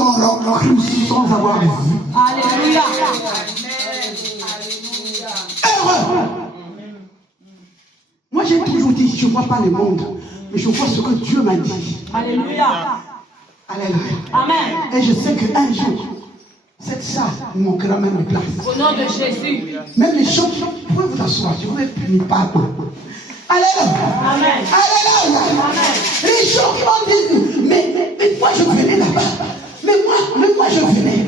ont cru sans avoir vu. Alléluia. Heureux. Moi j'ai toujours dit, je ne vois pas le monde, mais je vois ce que Dieu m'a dit. Alléluia. Alléluia. Amen. Et je sais qu'un jour, cette salle ne manquera même de place. Au nom de Jésus. Même les gens qui pouvez vous asseoir, je ne vais punir pas. Alléluia. Amen. Alléluia. Amen. Les gens qui m'ont dit, mais moi je venais là-bas. Mais moi je venais.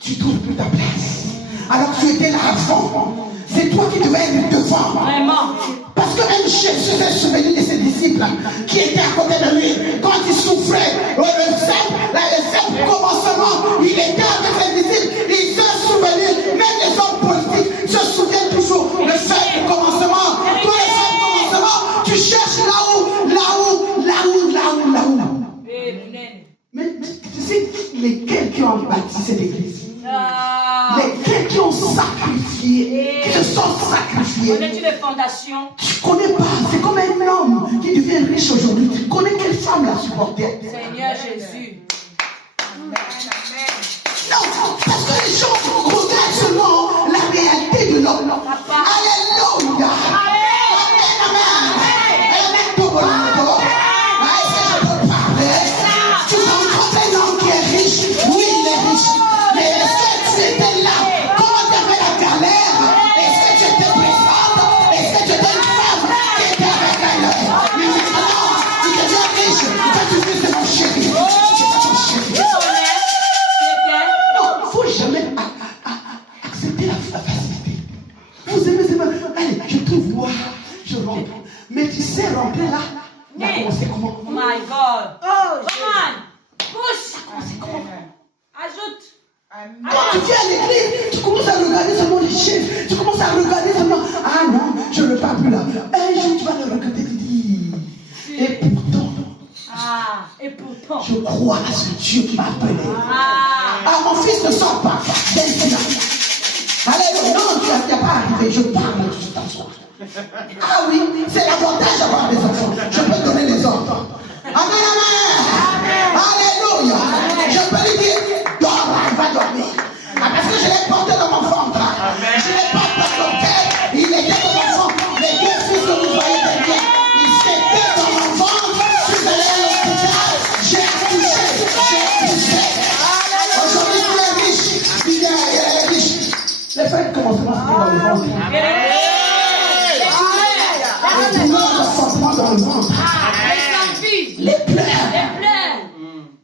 Tu trouves plus ta place. Alors tu étais là avant. C'est toi qui devais être devant. Vraiment. Parce que même Jésus s'est souvenu de ses disciples qui étaient à côté de lui. Quand il souffrait, le simple commencement, il était avec ses disciples. Il se souvenait, même les hommes politiques se souviennent toujours le simple commencement. Toi, le simple commencement, tu cherches là où. Mais tu sais, lesquels qui ont bâti cette église? Lesquels qui ont sacrifié, qui se sont sacrifiés. Connais-tu les fondations? Tu connais pas, c'est comme un homme qui devient riche aujourd'hui. Tu connais quelle femme l'a supporté? Seigneur Jésus. Non, parce que les gens regardent seulement la réalité de l'homme. Alléluia. Amen. Est-ce que je peux parler? Tu rencontres un homme qui est riche. Oui, il est riche. Mais est-ce que tu étais là quand tu avais la galère? Est-ce que tu étais présente? Est-ce que tu étais une femme qui était avec elle? Mais maintenant, tu deviens riche. Quand tu dis c'est mon chéri. C'est ton chéri. Non, il ne faut jamais accepter la facilité. Vous aimez, allez, je te vois, je rentre. Mais tu sais rentrer là, il a commencé comment? Oh my God. Oh, come on. Push. Ajoute. Quand tu viens à l'église, tu commences à regarder seulement les chefs. Tu commences à regarder seulement. Ah non, je ne veux pas plus là. Un jour, tu vas le regarder et te dire. Et pourtant. Et pourtant. Je crois à ce Dieu qui m'a appelé. Mon fils ne sort pas. Viens là. Alléluia. Non, tu n'as pas arrivé. Je parle, tu t'assois. Ah oui, c'est l'avantage d'avoir des enfants. Je peux donner les ordres. Amen. Alléluia. Je peux lui dire, dors, il va dormir. Parce que je l'ai porté dans mon ventre. Je l'ai porté dans mon tête. Il était dans mon ventre. Les deux fils que vous voyez derrière, ils étaient dans mon ventre. Je suis allé à l'hôpital. J'ai accouché. Aujourd'hui, il est riche. Il est riche. Les frères commencent à se dans le ventre. Les douleurs de sentement dans le ventre. Les pleurs.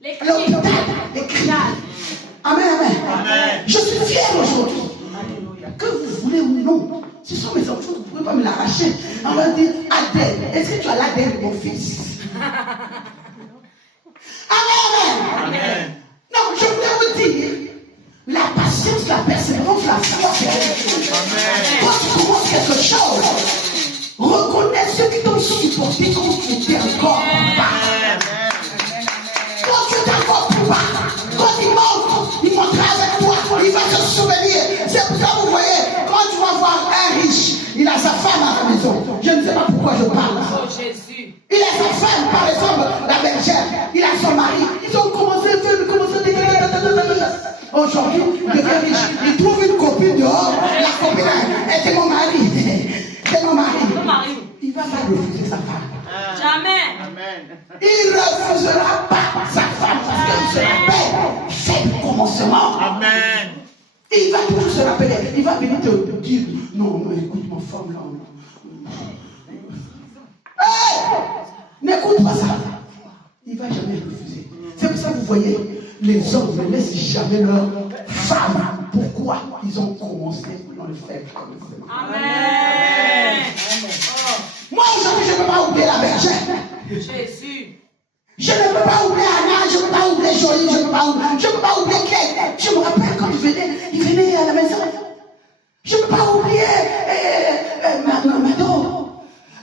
Les cris. Les cris. Amen. Je suis fier aujourd'hui. Que vous voulez ou non, ce sont mes enfants, vous ne pouvez pas me l'arracher. On va dire, Adèle, est-ce que tu as l'Adèle de mon fils? Amen. Non, je voulais vous dire, la patience, la persévérance, la foi. Quand tu commences quelque chose, reconnais ceux qui t'ont supporté quand tu étais encore bas. Quand tu étais encore plus bas, quand il montera avec toi, il va te souvenir. C'est pour ça que vous voyez, quand tu vas voir un riche, il a sa femme à la maison. Je ne sais pas pourquoi je parle. Oh Jésus. Il a sa femme, par exemple, la bergère. Il a son mari. Ils ont commencé à faire. Aujourd'hui, il devient riche. Il trouve une copine dehors. La copine, c'est mon mari. C'est mon mari. Il ne va pas refuser sa femme. Jamais. Il ne refusera pas sa femme parce qu'il se rappelle. C'est le commencement. Amen. Il va toujours se rappeler. Il va venir te dire, non, écoute ma femme là. N'écoute pas ça. Il ne va jamais refuser. C'est pour ça que vous voyez, les hommes ne laissent jamais leur femme. Pourquoi? Ils ont commencé dans le fait. Amen. Moi aujourd'hui, je ne peux pas oublier la bergère. Jésus. Je ne peux pas oublier Anna, je ne peux pas oublier Jolie, je ne peux pas oublier Claire. Je me rappelle quand il venait à la maison. Je ne peux pas oublier Mado.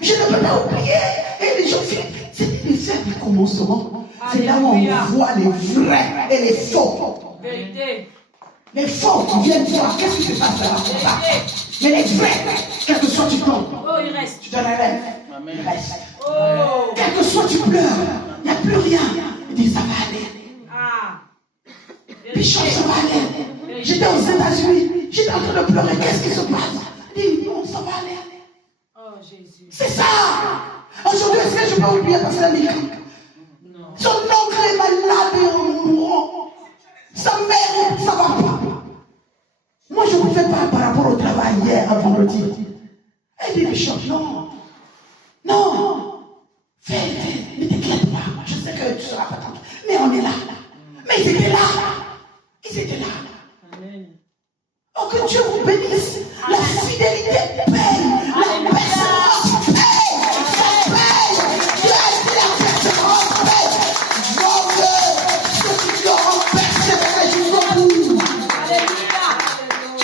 Je ne peux pas oublier les gens. C'est les faits du commencement. C'est là où on voit les vrais et les faux. Vérité. Les faux viennent voir qu'est-ce qui se passe là. Mais les vrais, quel que soit tu tombes, il reste. tu te réveilles. Il reste. Oh. Quel que soit tu pleures, il n'y a plus rien. Il dit ça va aller. Bishop s'en va aller. J'étais aux États-Unis. J'étais en train de pleurer. Qu'est-ce qui se passe? Il dit, on s'en va aller. Oh, Jésus. C'est ça. Aujourd'hui, est-ce que je peux oublier Pasteur Mika? Son oncle est malade et en mourant. Sa mère, ça va pas. Moi, je ne pouvais pas par rapport au travail hier, à vendredi. Elle dit, Bishop, non. Non.